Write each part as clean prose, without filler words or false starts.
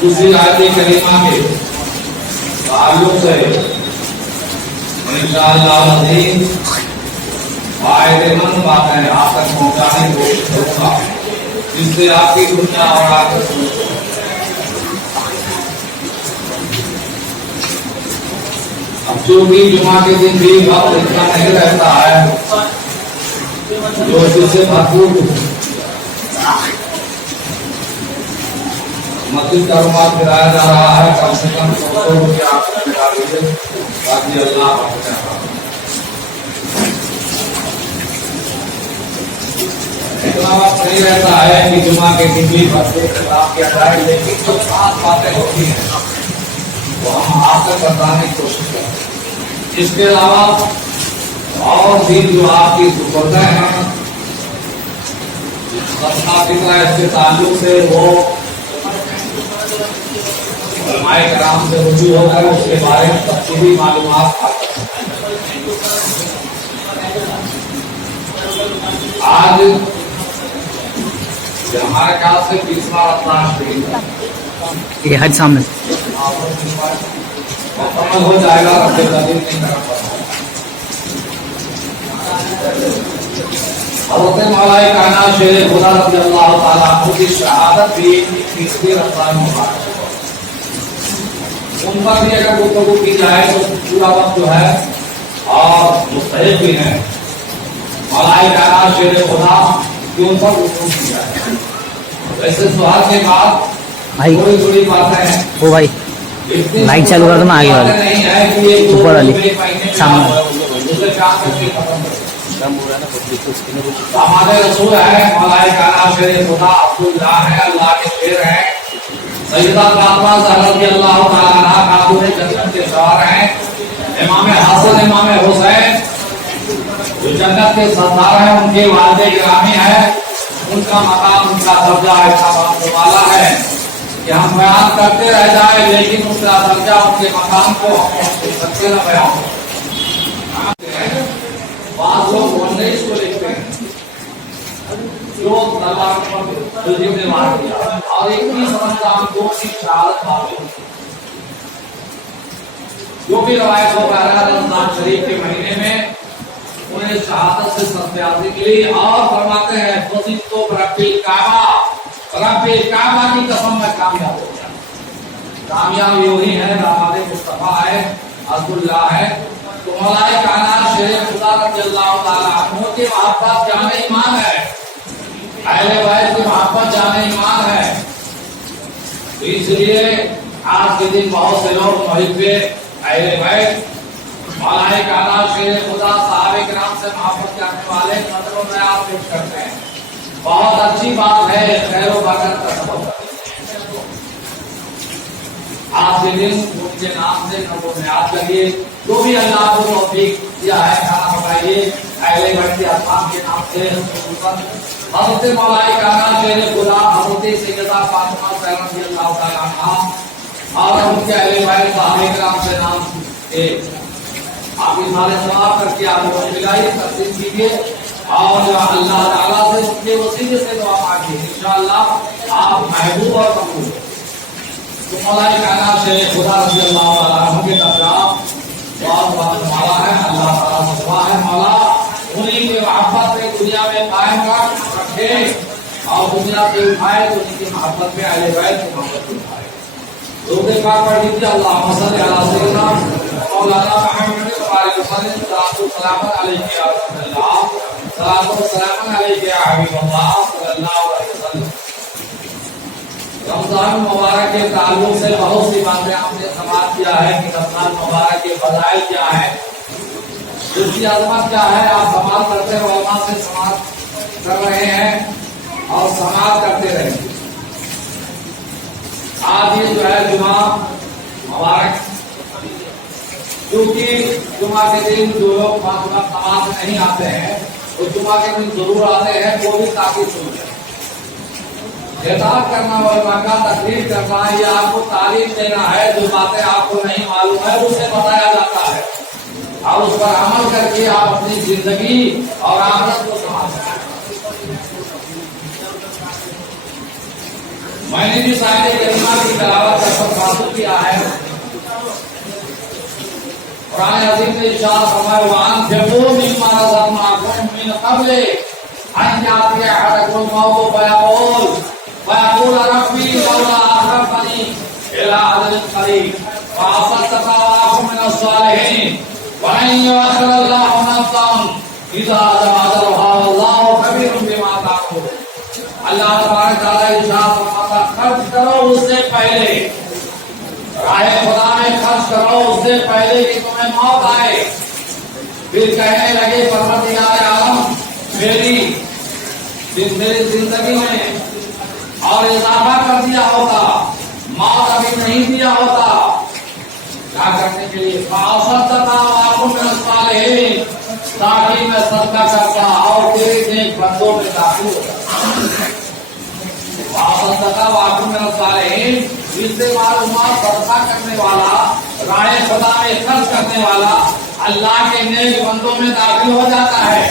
दूसरी आयत करीमा के ताल्लुक से इंशाअल्लाह अज़ीम फायदेमंद बातें आप तक पहुंचाने की कोशिश करूंगा, जिससे आपकी दुनिया और आखिरत अब चूंकि जुमा के दिन भी वक्त इतना नहीं रहता है जो जिससे भरपूर मस्जिद का रुमाल गिराया जा रहा है, कम से कम 100 रुपये आप लगा दीजिए ताकि अल्लाह इतना वक्त नहीं रहता है कि जुमा के दिन भी बच्चे खिलाफ किया जाए, लेकिन जो खास बातें होती हैं वो हम आपको बताने की कोशिश करें। इसके अलावा और भी जो आपकी सुविधाएं हैं इसके ताल्लुक से वो उलमाए कराम से रुजू होकर उसके बारे में तफसीली मालूमात हासिल आज हमारे ख्याल से 20वां रमजान ये हज सामने मुकम्मल हो जाएगा। हज़रत मौलाए कायनात शेर खुदा रज़ियल्लाहु ताला अन्हु की शहादत भी 20वें रमजान मुबारक उन पर भी अगर गुफ्तगू की जाए तो पूरा वक्त जो है और मुस्तहिक भी है मौलाए कायनात शेर खुदा की उन पर गुफ्तगू की जाए। वैसे सुहाग के बाद भाई थोड़ी थोड़ी बातें हैं, ओ भाई लाइट चालू कर दो ना आगे वाले नहीं है कि ये ऊपर वाली सामने हमारे रसूल है मौलाए कायनात शेर खुदा अब्दुल्लाह है, अल्लाह के शेर हैं। सैयदा फातिमा ज़हरा रज़ियल्लाहु ताला अन्हा खातून जन्नत के सवार हैं। इमाम हसन इमाम हुसैन जो जन्नत के सरदार हैं, उनके वालिद गिरामी है, उनका मकाम उनका दर्जा ऐसा वाला है कि हम बयान करते रह जाए लेकिन उसका दर्जा उनके मकाम को हम सकते न बयान। बात लोग बोलने इसको लिखते हैं जो तलाक पर जिम्मेवार किया और 21 रमजान को की शहादत पावे जो भी रवायत हो रहा है रमजान शरीफ के महीने में उन्हें शहादत से सत्याग्रह के लिए और फरमाते हैं फजील तो रब्बिल काबा की कसम में कामयाब हो गया। कामयाब वही है दामाद मुस्तफा है अब्दुल्लाह है। तो मौलाए कायनात शेर खुदा रज़ियल्लाहु ताला अन्हु की मोहब्बत जाने ईमान है, अहले बैत की मोहब्बत जाने ईमान है। तो इसलिए आज के दिन बहुत से लोग मुहिब्बे अहले बैत मौलाए कायनात शेर खुदा सहाबे किराम से मोहब्बत करने वाले नजरों में आप पेश करते हैं। बहुत अच्छी बात है, खैर व बरकत का सबब है। आज के दिन उनके नाम से नमो याद करिए, जो भी अल्लाह को तौफीक दिया है खाना पकाइए अहले बैत के असहाब के नाम से। हज़रत मौलाए कायनात शेर खुदा हज़रत सैयदा फातिमा ज़हरा रज़ियल्लाहु ताला अन्हा और उनके अहले बैत सहाबे किराम से नाम से आप इस सारे समाप्त करके आप लोग मिलाइए तस्लीम कीजिए और अल्लाह ताला से उनके वसीले से दुआ मांगिए, इंशाअल्लाह आप महबूब और मकबूल। तो मौलाए कायनात शेर खुदा रज़ियल्लाहु ताला अन्हु के दर्जा बहुत माला है, अल्लाह ताला से दुआ है मौला उन्हीं के मोहब्बत पे दुनिया में कायम रखे और दुनिया से उठाए तो उनकी मोहब्बत में अहले बैत की मोहब्बत में उठाए। रोज़े पाक पढ़ लीजिए अल्लाहुम्मा सल्ली अला सय्यिदना मौलाना मुहम्मद सल्लल्लाहु अलैहि वसल्लम। रमजान मुबारक के ताल्लुक से बहुत सी बातें आपने समाप्त किया है कि रमजान मुबारक के फज़ाइल क्या है, उसकी अज़मत क्या है, आप समाप्त करते हैं उलमा से समाप्त कर रहे हैं और समाप्त करते रहेंगे। आज ये जो है जुमा मुबारक, क्योंकि जुमा के दिन जो लोग नमाज नहीं आते हैं वो जुमा के दिन जरूर आते हैं, वो भी ताकि सुन जाए। खिताब करना और का तकलीफ करना ये आपको तालीम देना है, जो बातें आपको नहीं मालूम है उसे बताया जाता है और उस पर अमल करके आप अपनी जिंदगी और आखिरत को संभाल सकते हैं। میں نے بھی سارے کلمہ کی تلاوت کا سب حاصل کیا ہے. قرآن عظیم میں ارشاد فرمایا وَأَنفِقُوا مِمَّا رَزَقْنَاكُم مِّن قَبْلِ أَن يَأْتِيَ أَحَدَكُمُ الْمَوْتُ فَيَقُولَ رَبِّي لَوْلَا أَخَّرْتَنِي إِلَىٰ أَجَلٍ قَرِيبٍ فَأَصَدَّقَ وَأَكُن مِّنَ الصَّالِحِينَ وَلَن يُؤَخِّرَ اللَّهُ نَفْسًا إِذَا جَاءَ أَجَلُهَا وَاللَّهُ خَبِيرٌ بِمَا تَعْمَلُونَ. اللہ تبارک تعالیٰ ارشاد فرماتا خرچ کرو اس سے پہلے، راہ خدا میں خرچ کرو اس سے پہلے کہ تمہیں موت آئے. پھر کہنے لگے پروردگار عالم میری زندگی میں اور اضافہ کر دیا ہوتا، موت ابھی نہیں دیا ہوتا. کیا کرنے کے لیے تاکہ میں صدقہ کرتا اور تیرے نیک بندوں میں داخل ہوتا. اس سے معلومات صدقہ کرنے والا، راہ خدا میں خرچ کرنے والا اللہ کے نیک بندوں میں داخل ہو جاتا ہے.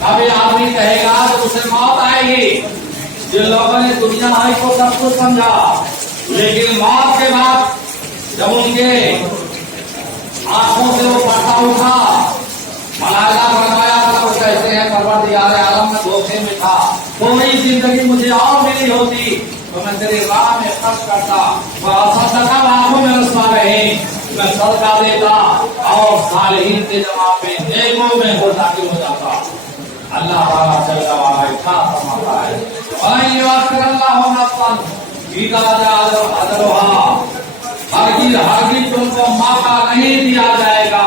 کبھی آدمی کہے گا کہ اسے موت آئے گی. جن لوگوں نے دنیا بھر کو سب کچھ سمجھا، لیکن موت کے بعد جب ان کے آنکھوں سے وہ پردہ اٹھا، ملائکہ فرمایا تھا وہ کہتے ہیں پروردگار عالم میں دھوکے میں تھا، تھوڑی زندگی مجھے اور ملی ہوتی تو میں تیری راہ میں خرچ کرتا، صدقہ آنکھوں میں رسوا رہے، میں صدقہ دیتا اور صالحین کے جماعت میں نیکوں میں وہ داخل ہو جاتا. اللہ تعالیٰ چل رہا ہے کیا فرماتا ہے وَلَن يُؤَخِّرَ اللَّهُ نَفْسًا إِذَا جَاءَ أَجَلُهَا. ہرگز تم کو موقع نہیں دیا جائے گا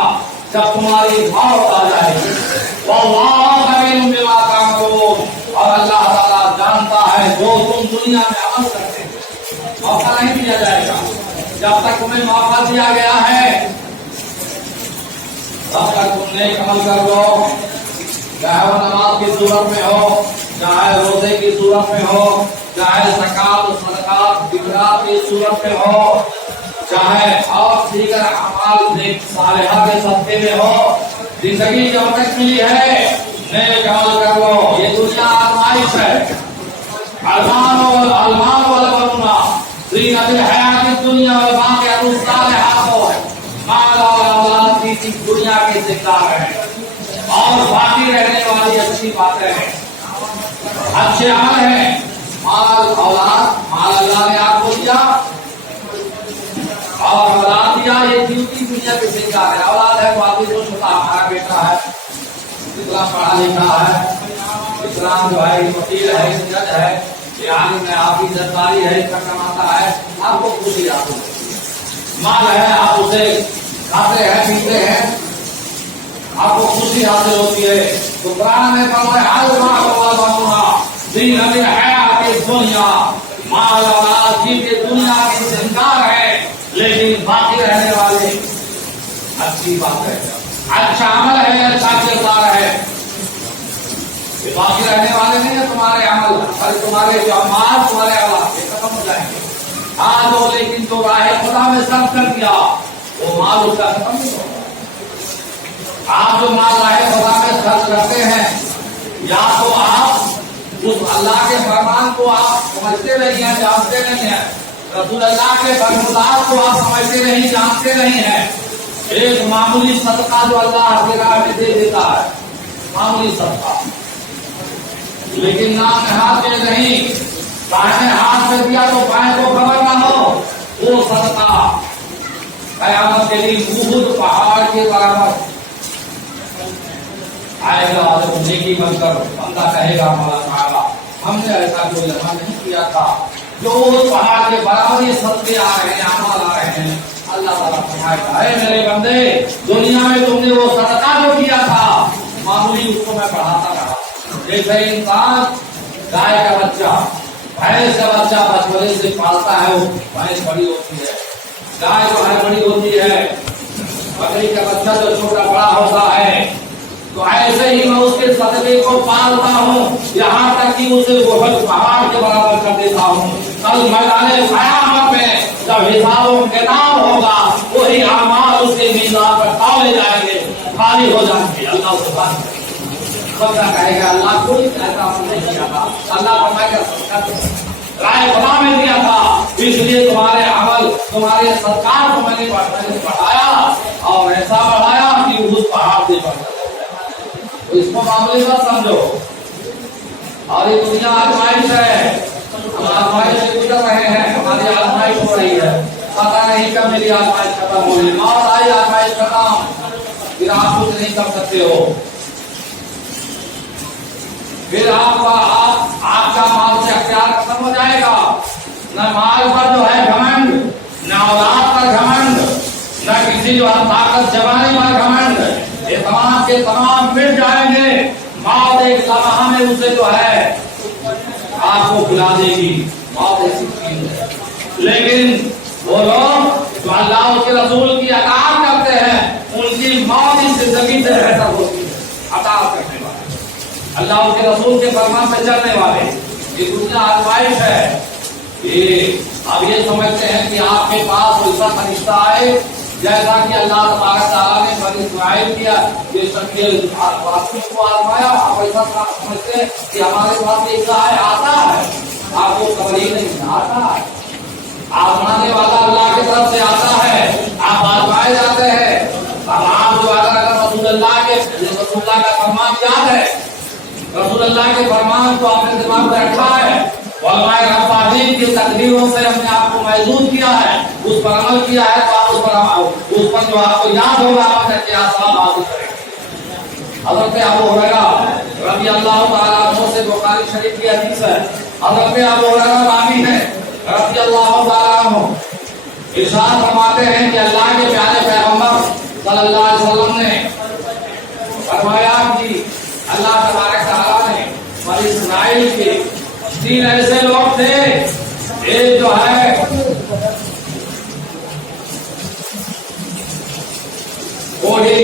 جب تمہاری موت آ جائے گی. وَاللَّهُ خَبِيرٌ بِمَا تَعْمَلُونَ. اور اللہ تعالیٰ جانتا ہے جو تم دنیا میں عمل کرتے ہیں. موقع نہیں دیا جائے گا. جب تک تمہیں موقع دیا گیا ہے تب تک تم نیک عمل کر لو، چاہے وہ نماز کی صورت میں ہو، چاہے روزے کی صورت میں ہو، چاہے زکات و صدقات فطرات کی صورت میں ہو، چاہے اور دیگر اعمال نیک صالحہ کے صدقے میں ہو. زندگی جب تک ملی ہے نیک عمل کر لو. یہ دنیا آزمائش ہے. المال والبنون زینت الحیات الدنیا والباقیات الصالحات. مال اور اولاد کی دنیا کے ذکر ہے اور باقی رہنے والی اچھی باتیں ہیں، اچھے عمل ہیں. مال اولاد، مال اللہ نے آپ کو دیا اور اولاد دیا، یہ ڈیوٹی دنیا کے ذکر ہے. اولاد ہے تو آدمی کو چھوٹا ہمارا بیٹا ہے، اتنا پڑھا لکھا ہے، اسلام جو ہے وکیل ہے، جج ہے، یہ عالم ہے، آپ کی جذباری ہے، اتنا کماتا ہے، آپ کو خوشی آتی ہے. مال ہے، آپ اسے کھاتے ہیں پیتے ہیں، آپ کو خوشی حاصل ہوتی ہے. تو قرآن میں فرمایا دنیا مال اولاد جن کے دنیا کے زندگار ہے لیکن باقی رہنے والے اچھی بات ہے، اچھا عمل ہے، اچھا کردار ہے. یہ باقی رہنے والے نہیں ہیں تمہارے عمل، اور تمہارے جو اعمال تمہارے اولاد یہ ختم ہو جائیں گے. ہاں تو لیکن جو راہ خدا میں صرف کر دیا وہ مال اس کا ختم نہیں ہوگا. آپ جو مال راہ خدا میں خرچ کرتے ہیں، یا تو آپ اس اللہ کے فرمان کو آپ سمجھتے نہیں ہیں، جانتے نہیں ہیں، رسول اللہ کے فرمودات کو آپ سمجھتے نہیں، جانتے نہیں ہیں. ایک معمولی صدقہ جو اللہ کے راہ میں دے دیتا ہے، معمولی صدقہ، لیکن نام ہاتھ میں نہیں، دائیں ہاتھ میں دیا تو بائیں کو خبر نہ ہو، وہ صدقہ قیامت کے لیے احد پہاڑ کے برابر آئے گا. اور نیکی بن کر بندہ کہے گا مولا تعالیٰ ہم نے ایسا کوئی جمع نہیں کیا تھا جو اس پہاڑ کے برابر یہ صدقے آ رہے ہیں، اعمال آ رہے ہیں. اللہ تعالیٰ فرمائے اے میرے بندے، دنیا میں تم نے وہ صدقہ جو کیا تھا معمولی اس کو میں پڑھاتا رہا. جیسے انسان گائے کا بچہ، بھینس کا بچہ بچپنے سے پالتا ہے، وہ بھینس بڑی ہوتی ہے، گائے جو ہے بڑی ہوتی ہے، بکری کا بچہ جو چھوٹا بڑا ہوتا ہے. تو ایسے ہی میں اس کے صدقے کو پالتا ہوں یہاں تک کہ اسے وہ پہاڑ کے برابر کر دیتا ہوں. کل میدان قیامت میں جب حساب و کتاب ہوگا وہی اعمال اس کے میزان پر تولے جائیں گے، خالی ہو جائیں گے. اللہ سے بات بندہ کہے گا اللہ کوئی ایسا نہیں کیا تھا. اللہ فرمائے گا صدقہ राय खुदा में दिया था, इसलिए तुम्हारे अमल तुम्हारे सत्कार को मैंने बढ़ाया और ऐसा बढ़ाया कि उस पहाड़ से बढ़ गया। तो इसको मामले में समझो। और ये दुनिया आजमाइश है, हम आजमाइश से गुजर रहे हैं, हमारी आजमाइश हो रही है, पता नहीं कब मेरी आजमाइश खत्म होगी। मौत आई, आजमाइश खत्म, फिर आप कुछ नहीं कर सकते हो। फिर आपका माल से अख्तियार खत्म हो जाएगा। न माल पर जो है घमंड, न औलाद पर घमंड, न किसी जो है ताकत जवानी पर घमंड, ये तमाम के तमाम मिट जाएंगे। मौत एक लम्हा में उसे जो है आपको बुला देगी। मौत ऐसी चीज है। लेकिन वो लोग जो अल्लाह उसके रसूल की अताअत करते हैं, उनकी मौत इस जिंदगी से बेहतर होती है। अताअत करने वाले, अल्लाह उसके रसूल के फरमान पे चलने वाले, ये दुनिया आजमाइश है। ये अब ये समझते हैं कि आपके पास वैसा फरिश्ता आए जैसा कि अल्लाह तबारक तआला ने बनी इस्राइल किया, ये शकील वासी को आजमाया। आप ऐसा समझते हैं कि हमारे पास एक आता है, आपको खबर ही नहीं आता है। आजमाने वाला अल्लाह की तरफ से आता है, आप आजमाए जाते हैं। अब आप जो अगर रसूलुल्लाह का फरमान याद है, रसूलुल्लाह के फरमान को आपने दिमाग में रखा है, उलमाए रब्बानी की तकरीरों से हमने आपको महसूस किया है, उस पर अमल किया है, तो आप उस पर जो आपको याद होगा आप करके आसान हासिल करेंगे। हज़रत अबू हुरैरा रज़ी अल्लाह तआला अन्हु से बुखारी शरीफ की हदीस है। हज़रत अबू हुरैरा रावी है रज़ी अल्लाह तआला अन्हु, इरशाद फरमाते हैं कि अल्लाह के प्यारे पैगंबर सल्लल्लाहु अलैहि वसल्लम ने फरमाया कि अल्लाह तबारक तआला ने बनी इस्राइल के 3 ऐसे लोग थे, एक जो है कोढ़ी,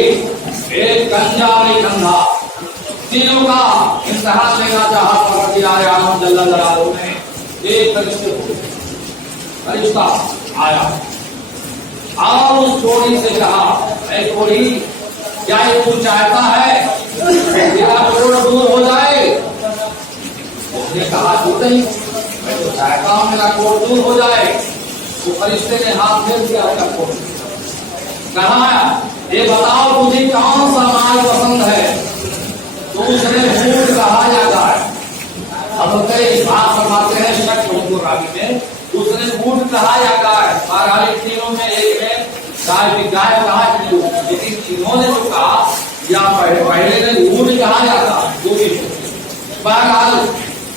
एक गंजा और एक अंधा, तीनों का इम्तिहान लेना चाहा परवरदिगार आलम जल्ल जलालहू ने। एक फरिश्ता आया और उस कोढ़ी से कहा, ऐ कोढ़ी, क्या ये तू चाहता है तेरा कोढ़ दूर हो जाए? उसने कहा क्यों नहीं, मैं तो चाहता हूं मेरा कोढ़ दूर हो जाए। तो फरिश्ते ने हाथ फेर दिया उसका कोढ़, कहा ये बताओ तुझे कौन सा माल पसंद है? तो उसने ऊंट कहा जाता है। अब कई बात फरमाते हैं शक उनको रावी में, उसने ऊंट कहा जाता है। बहरहाल तीनों में एक में गाय कहा, लेकिन इन्होंने जो कहा या पहले ने ऊंट कहा जाता, जो भी बहरहाल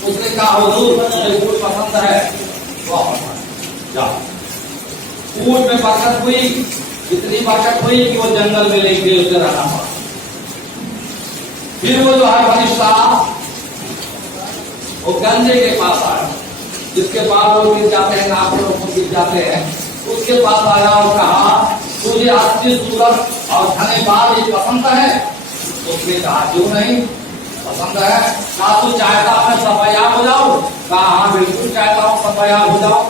उसने कहा हुजूर मुझे ऊंट पसंद है। ऊंट में बरकत हुई, इतनी बरकत हुई कि वो जंगल में लेके उसे रहना पड़ा। फिर वो जो है फरिश्ता वो गंजे के पास आया, जिसके पास लोग गिर जाते हैं, नाखून को गिर जाते हैं, उसके पास आया और कहा तुझे अच्छी सूरत और घने बाल ये पसंद है? उसने कहा क्यों नहीं पसंद है। कहा तू चाहता मैं सफाया हो जाऊं? कहा हाँ बिल्कुल चाहता हूँ सफाया हो जाऊं।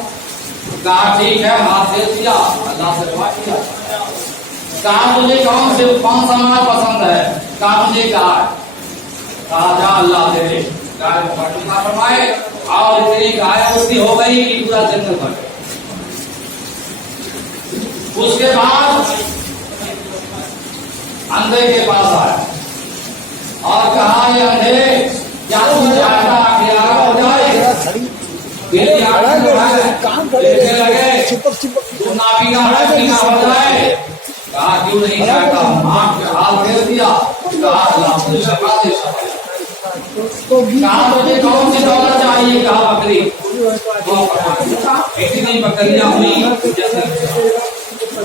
कहा ठीक है, हाथ दे दिया, अल्लाह से दुआ किया। कहा तुझे कौन सा माल पसंद है? कहा मुझे गाय। कहा जा अल्लाह तेरे गाय को बरकत फरमाए और तेरी गाय उसकी हो गई कि पूरा जंगल भर गया। उसके बाद अंधे के पास आया और कहा ये अंधे क्या तू चाहता अखियारा हो जाए? मेरी आंखें जो है देखने लगे, तू नाबीना नाबीना हो जाए। कहा क्यों नहीं चाहता? आंख पे हाथ फेर दिया, कहा अल्लाह मुझे शफा दे। कहा तुझे कौन सी दौलत चाहिए? कहा बकरी। इतनी बकरियां हुई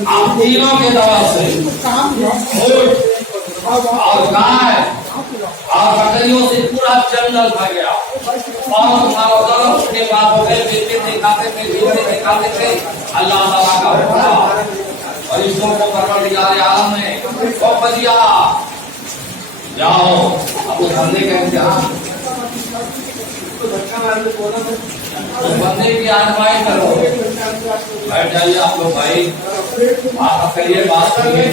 आप तीनों के दवा से और गाय और बकरियों से पूरा जंगल भर गया। और उसके बाद हो गए दिखाते थे अल्लाह ताला का हुक्म और इसको परवरदिगार आलम ने हुक्म दिया जाओ अब उस बंदे का इम्तिहान, उस बंदे की आजमाइश करो। बैठ जाइए आप लोग भाई, बात करिए, बात करिए।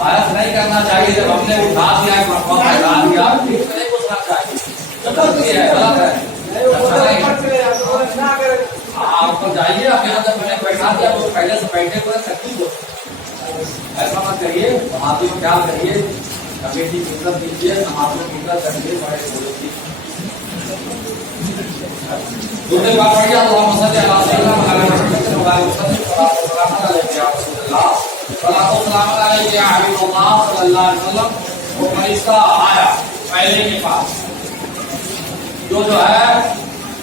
बायस नहीं करना चाहिए। जब हमने उठा दिया हटा दिया नहीं पूछना चाहिए। गलती है, गलत है। आप जाइए, आप यहाँ जब मैंने बैठा दिया तो पहले से बैठे हुए सच्ची को ऐसा मत करिए। समाधि में ख्याल करिए, कमेटी की इज्जत दीजिए, समाधि की इज्जत करिए। बड़े दूसरे बात बढ़िया तो हम सच्चे फरिश्ता आया पहले के पास जो है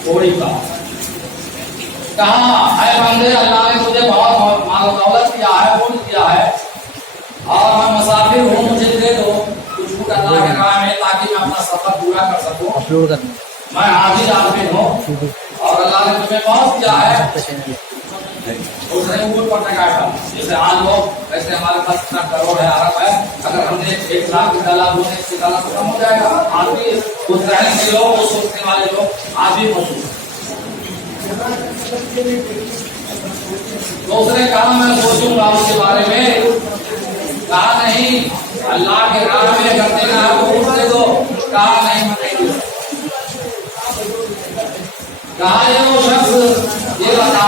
घोड़ी का, कहा है बंदे अल्लाह ने मुझे बहुत माल दौलत दिया है, मुल्क दिया है और मैं मुसाफिर हूँ, मुझे दे दो कुछ अल्लाह के राह में ताकि मैं अपना सफर पूरा कर सकूँ। अपलोड कर मैं आजिज आदमी हूँ और अल्लाह ने मुझे बहुत दिया है। उसने ऊपर पर काटा, जैसे आज लोग ऐसे हमारे पास इतना करोड़ है, अरब है, अगर हमने 1 लाख डाला, 2 लाख डाला तो कम हो जाएगा। आदमी उस रहने के लोग, वो सोचने वाले लोग आदमी मौजूद। तो उसने कहा मैं सोचूंगा उसके बारे में। कहा नहीं, अल्लाह के राह में अगर देना है वो ऊँट दे दो। कहा नहीं, मैं कहा ये वो शख्स ये बता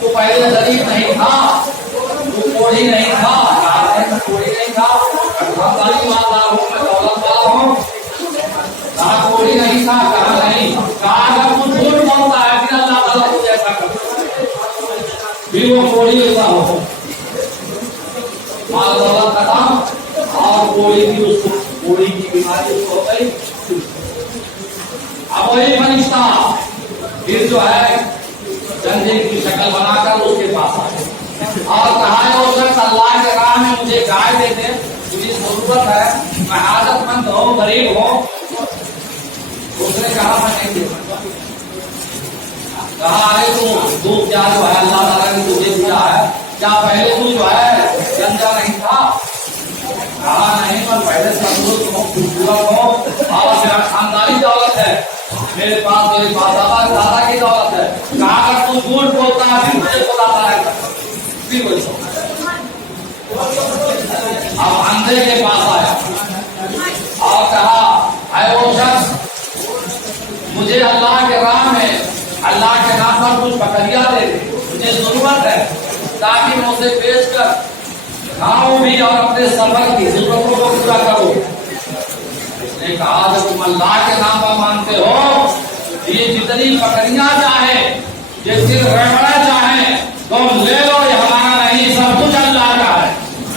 तो पहले गरीब नहीं था, वो कोढ़ी नहीं था। कोढ़ी नहीं था, मालदार हूँ, मैं दौलत वाला हूँ। कहा कोढ़ी नहीं था, कहा नहीं। कहा अगर कुछ झूठ बोलता है फिर अल्लाह ताला तुझे ऐसा कर, फिर वो कोढ़ी ऐसा हो। माल दौलत खत्म और कोढ़ी की उसको, कोढ़ी की बीमारी उसको हो गई। अब वही फरिश्ता फिर जो है गंजे की शक्ल बनाकर उसके पास आए और कहा वो शख्स अल्लाह के राह में मुझे गाय दे दे, मुझे जरूरत है, मैं हाजतमंद हूँ, गरीब हूँ। उसने कहा मैं नहीं दे सकता। कहा अरे तू क्या जो है अल्लाह ताला ने तुझे दिया है, क्या पहले तू जो है गंजा नहीं था? कहा नहीं, मैं पहले तंदुरुस्त हूँ, खूबसूरत हूँ और मेरा खानदानी दौलत है, मेरे पास दादा की दौलत है। कहा अगर तू झूठ बोलता है फिर मुझे बुलाता है, फिर वही अब अंधे के पास आया और कहा है वो शख्स मुझे अल्लाह के राह में, अल्लाह के नाम पर कुछ बकरिया दे दे, मुझे जरूरत है ताकि मैं उसे बेच कर खाऊं भी और अपने सफर की जरूरतों को पूरा करूं। उसने कहा जब तुम अल्लाह के नाम पर मानते हो, ये जितनी बकरियां चाहे, ये सिर्फ रगड़ा चाहे तुम ले लो, ये हमारा नहीं, सब कुछ अल्लाह का है,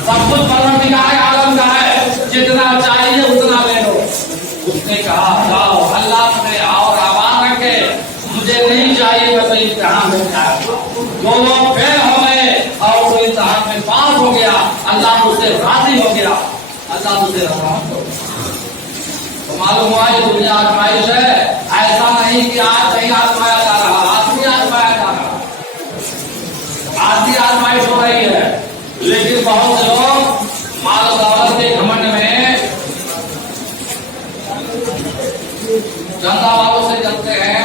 सब कुछ परवरदिगार आलम का है, जितना चाहिए उतना ले लो। उसने कहा जाओ, अल्लाह तुम्हें और आवाज रखे, मुझे नहीं चाहिए, मैं तो इम्तिहान में आया। जो लोग फेल हो गए और वो इम्तिहान में पास हो गया, अल्लाह मुझसे राजी हो गया, अल्लाह मुझसे रहमत हो। तो मालूम हुआ ये दुनिया आजमाइश है, ऐसा नहीं कि आज नहीं आजमाया जा रहा, आज भी आजमाया जा रहा, आज भी आजमाइश हो रही है। लेकिन बहुत से लोग माल दौलत के घमंड में चंदा वालों से चलते हैं,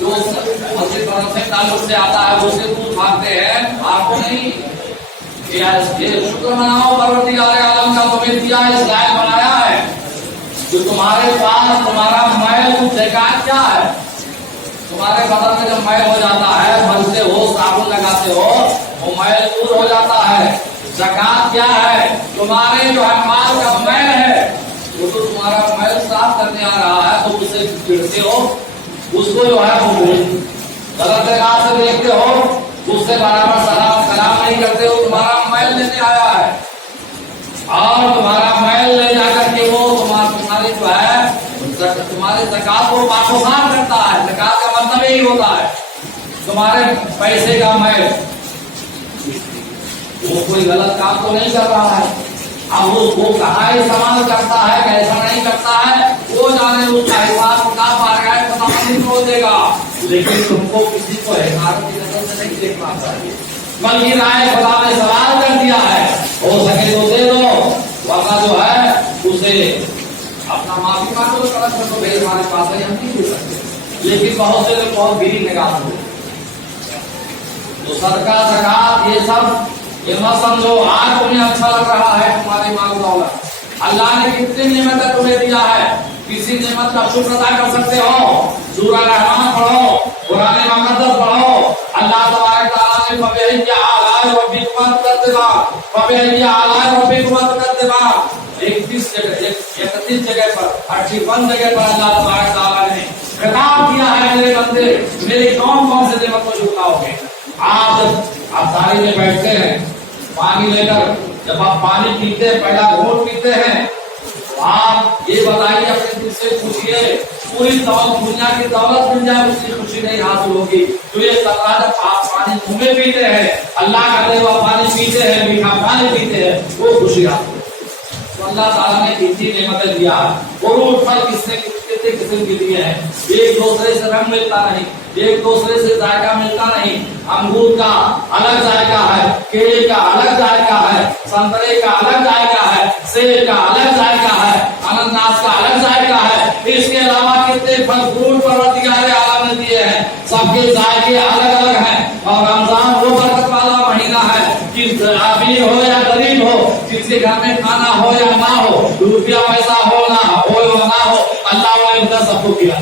जो मस्जिद तरफ से ताल्लुक से आता है वो से दूध भागते हैं। आपको नहीं, ये शुक्र मनाओ परवरदिगार आलम का तुम्हें दिया, इस लायक बनाया है। जो तुम्हारे पास तुम्हारा मैल, तुम ज़कात क्या है? तुम्हारे बदन में जब मैल हो जाता है, भरते हो, साबुन लगाते हो, वो मैल दूर हो जाता है। ज़कात क्या है? तुम्हारे जो है माल का मैल है, वो तो तुम्हारा मैल साफ करने आ रहा है, तो उसे गिरते हो, उसको जो है वो गलत जगह से देखते हो, उससे बराबर सलाम कलाम नहीं करते हो, तुम्हारा मैल लेने आया है और तुम्हारा मैल ले जाकर के वो तुम्हारी जो है तुम्हारे ज़कात को पाक-ओ-साफ करता है। ज़कात का मतलब यही होता है तुम्हारे पैसे का मैल, वो कोई गलत काम तो नहीं कर रहा है। अब वो कहाँ इस्तेमाल करता है, कैसा नहीं करता है, वो जाने, उसका हिसाब किताब आ गया है, पता नहीं हो देगा। लेकिन तुमको किसी को हिसाब की नजर से नहीं देखना चाहिए, बल्कि राय खुदा ने सवाल कर दिया है, हो सके तो दे दो, वरना जो है उसे अपना माफी मांगो, गलत कर दो, भाई हमारे पास है, हम नहीं दे सकते। लेकिन बहुत से लोग बहुत गिरी निगाह हो, तो सदका ज़कात ये सब ये मत समझो आज तुम्हें अच्छा लग रहा है तुम्हारे माल दौलत, अल्लाह ने कितनी नेमत तुम्हें दिया है, किसी नेमत का शुक्र अदा कर सकते हो। सूरह रहमान पढ़ो, कुरान मुक़द्दस पढ़ो, अल्लाह तबारक तआला ने फबिअय्यि आलाइ रब्बिकुमा तुकज़्ज़िबान, फबिअय्यि आलाइ रब्बिकुमा तुकज़्ज़िबान 31 जगह पर 58 जगह पर अल्लाह तबारक तआला ने खिताब किया है मेरे बंदे मेरी कौन कौन से नेमत को झुकाओगे। आप सारी में बैठते हैं पानी लेकर, जब आप पानी पीते हैं पहला घूंट पीते हैं तो आप ये बताइए अपने दिल से पूछिए पूरी दुनिया की दौलत मिल जाए उसकी खुशी नहीं हासिल होगी। तो ये सलाह जब आप पानी मुंह में पीते हैं, अल्लाह का दिया हुआ पानी पीते हैं, मीठा पानी पीते हैं, वो खुशी हासिल। तो अल्लाह ताला ने कितनी नेमतें दिया है, और फल किसने कितने किस्म के दिए हैं, एक दूसरे से रंग मिलता नहीं, एक दूसरे से जायका मिलता नहीं। अंगूर का अलग जायका है, केले का अलग जायका है, संतरे का अलग जायका है, सेब का अलग जायका है, अनानास का अलग जायका है। इसके अलावा कितने फल फ्रूट परवरदिगार आलम ने दिए हैं, सबके जायके अलग अलग हैं। और रमजान वो बरकत वाला महीना है कि अमीर हो या गरीब हो, किसी घर में खाना हो या ना हो, रुपया पैसा हो ना हो, अल्लाह ने सबको किया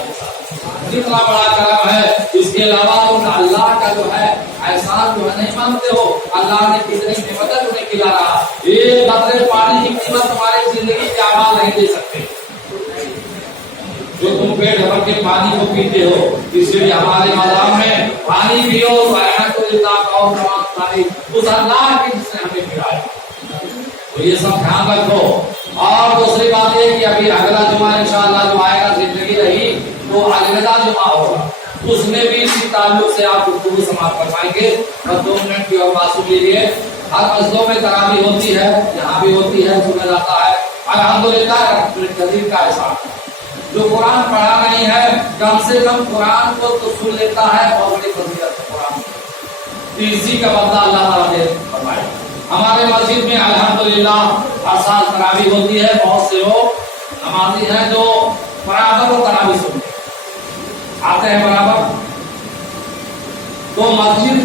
कितना बड़ा करम है। इसके अलावा तो अल्लाह का जो है एहसान जो है नहीं मानते हो, अल्लाह ने कितनी नेमतें तुम्हें खिला रहा, एक कतरे पानी की कीमत तुम्हारी जिंदगी के आवाज नहीं दे सकते। जो तुम पेट भर के पानी को पीते हो, इसलिए हमारे मज़हब में पानी पियो तो उस अल्लाह की जिसने हमें खिलाया। तो ये सब ध्यान रखो। और दूसरी बात ये कि अभी अगला जुमा इंशाअल्लाह जो आएगा, जिंदगी रही तो अलविदा जुमा होगा, उसमें भी इसी ताल्लुक से आप गुफ्तगू समाप्त करवाएंगे। और 2 मिनट की और बात सुन लीजिए। हर मस्जिदों में तरावी होती है, यहाँ भी होती है, सुना जाता है। अल्हम्दुलिल्लाह कदीर का एहसान, जो कुरान पढ़ा नहीं है कम से कम कुरान को तो सुन लेता है, बहुत बड़ी फजीलत है कुरान। इसी का बदला अल्लाह ताला ने फरमाया। हमारे मस्जिद में अल्हम्दुलिल्लाह हर साल तरावी होती है, बहुत से लोग नमाजी हैं जो बराबर वो तरावी सुनते आते हैं बराबर। तो मस्जिद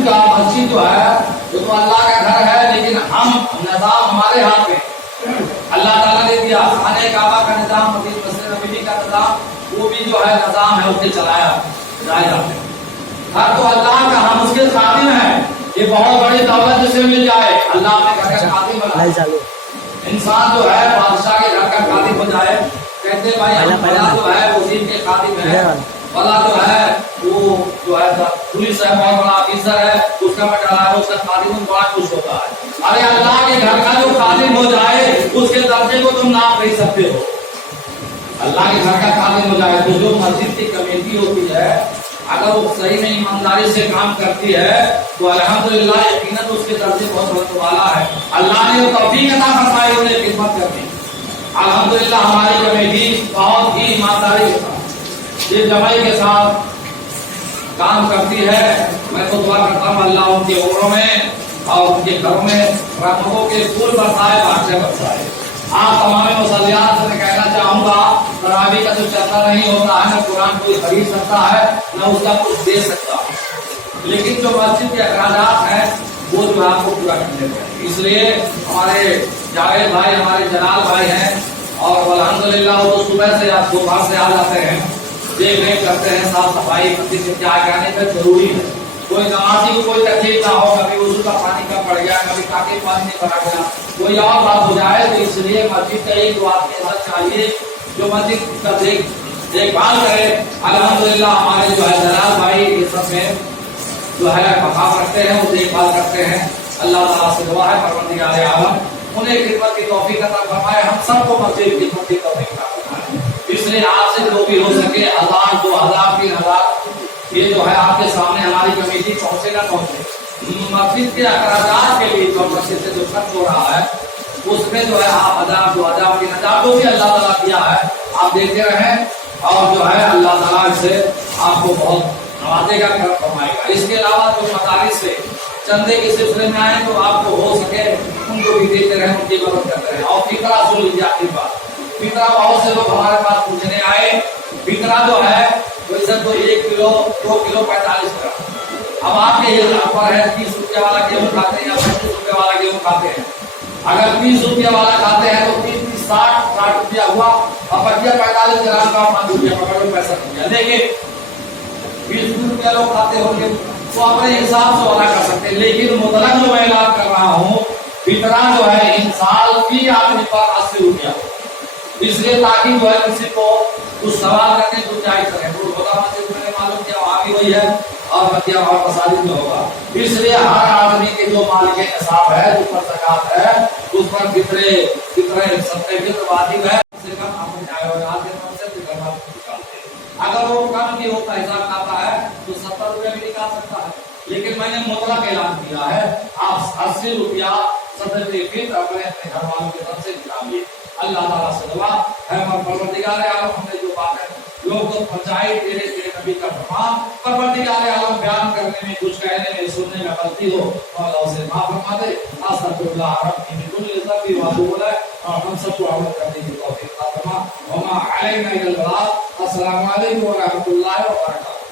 जो है वो तो अल्लाह का घर है, लेकिन हम निजाम हमारे हाथ में अल्लाह ताला ने दिया। खाने काबा का निजाम, मस्जिद नबवी का निजाम, वो भी जो है निजाम है उससे चलाया जाएगा। हर तो अल्लाह का, हम उसके खादिम हैं। ये बहुत बड़ी दौलत जिसे मिल जाए, अल्लाह अपने घर का खादिम बना। इंसान जो है बादशाह के घर का खादिम हो जाए, कहते भाई बड़ा जो है वजीर के खादिम है, वाला जो है वो जो है पुलिस है, बहुत बड़ा ऑफिसर है, उसका बटाला है, उसका खादिम बड़ा खुश होता है। अरे अल्लाह के घर का जो खादिम हो जाए उसके दर्जे को तुम नाप नहीं सकते हो। अल्लाह के घर का खादिम हो जाए तो जो मस्जिद की कमेटी होती है, अगर वो सही में ईमानदारी से काम करती है तो अल्हम्दुलिल्लाह यकीनन उसके दर्जे बहुत बुलंद वाला है। अल्लाह ने तौफीक अता फरमाई उन्हें खिदमत करने। अल्हम्दुलिल्लाह हमारी कमेटी बहुत ही ईमानदारी के साथ ये जमाई के साथ काम करती है। मैं तो दुआ करता हूँ अल्लाह उनके उम्रों में और उनके घरों में रहमतों के फूल बरसाए, बादशाह बरसाए। आप तमाम मुसल्लियात से मैं कहना चाहूँगा, तरावी का जो चर्चा नहीं होता है, न कुरान कोई खरीद सकता है न उसका कुछ दे सकता है, लेकिन जो मस्जिद के अखराजात हैं वो जो है आपको पूरा करने पड़ेंगे। इसलिए हमारे जावेद भाई, हमारे जलाल भाई हैं, और अल्हम्दुलिल्लाह वो तो सुबह से आप दोपहर से आ जाते हैं, देख रेख करते हैं, साफ सफाई मस्जिद में क्या करने का जरूरी है। कोई नमाजी को कोई तकलीफ ना हो, कभी वजू का पानी कम पड़ गया, कभी टाके पानी नहीं भरा गया, कोई और बात हो जाए, तो इसलिए मस्जिद का एक बात कहना चाहिए जो मस्जिद का देखभाल करे। अल्हम्दुलिल्लाह हमारे जो है जलाल भाई ये सब में जो है मकाम रखते हैं, वो देखभाल करते हैं। अल्लाह ताला से दुआ है परवरदिगार आलम उन्हें खिदमत की तौफीक अता फरमाए, हम सबको मस्जिद की खिदमत की तौफीक अता फरमाए। इसलिए आपसे जो भी हो सके 1000, 2000, 3000 ये जो है आपके सामने हमारी कमेटी पहुंचे ना पहुंचे, मस्जिद के अखराजात के लिए जो मस्जिद से जो खर्च हो रहा है उसमें जो है आप 1000, 2000, 3000 जो भी अल्लाह ताला दिया है आप देते रहें, और जो है अल्लाह ताला से आपको बहुत नवाजेगा, करम फरमाएगा। इसके अलावा जो मदारिस से चंदे के सिलसिले में आए तो आपको हो सके उनको भी देते रहे, उनकी मदद करते रहे। और फिक्रा सुन लीजिए आखिरी बात, फिक्रा बहुत से लोग हमारे पास पूछने आए, फिक्रा जो है वैसे तो 1 किलो 2 किलो 45 ग्राम, اب آپ کے پر ہے 30 روپے والا گیہوں کھاتے ہیں یا 25 روپے والا گیہوں کھاتے ہیں. اگر 30 روپے والا کھاتے ہیں تو 30 60 روپیہ ہوا اور بچیا 45 گرام کا 5 روپیہ پکڑ لو 65 روپیہ. لیکن 20 روپیہ لوگ کھاتے ہوں گے تو اپنے حساب سے ادا کر سکتے ہیں. لیکن مطلق جو میں اعلان کر رہا ہوں فطرہ جو ہے ان سال کی آدمی پر 80 روپیہ, اس لیے تاکہ جو ہے کسی کو کچھ سوال کرنے کی گنجائش کریں. تو بتا مسجد میں نے معلوم کیا وہاں بھی وہی ہے اور بتیا اور مساجد میں ہوگا. اس لیے ہر آدمی کے جو مال کے نصاب ہے جس پر زکات ہے اس پر فطرے صدقے فطر واجب ہے. سے کم اپنے آیات کے نام سے فطر نکالتے ہیں. اگر وہ کم بھی ہوتا حساب کھاتا ہے تو 70 روپے بھی نکال سکتا ہے. لیکن میں نے مطلق اعلان کیا ہے آپ 80 روپیہ صدقے فطر اپنے گھر والوں کی طرف سے نکالیے. اللہ تعالیٰ سے دعا ہے پروردگار عالم ہم نے جو باتیں لوگ تو پہنچائی تیرے نبی کا فرمان, پروردگار عالم بیان کرنے میں کچھ کہنے میں سننے میں غلطی ہو مولا اسے معاف فرما دے. استغفر اللہ ربی من کل ذنب واتوب الیہ, اور ہم سب کو عمل کرنے کی توفیق عطا فرما. وما علینا الا البلاغ. السلام علیکم ورحمۃ اللہ وبرکاتہ.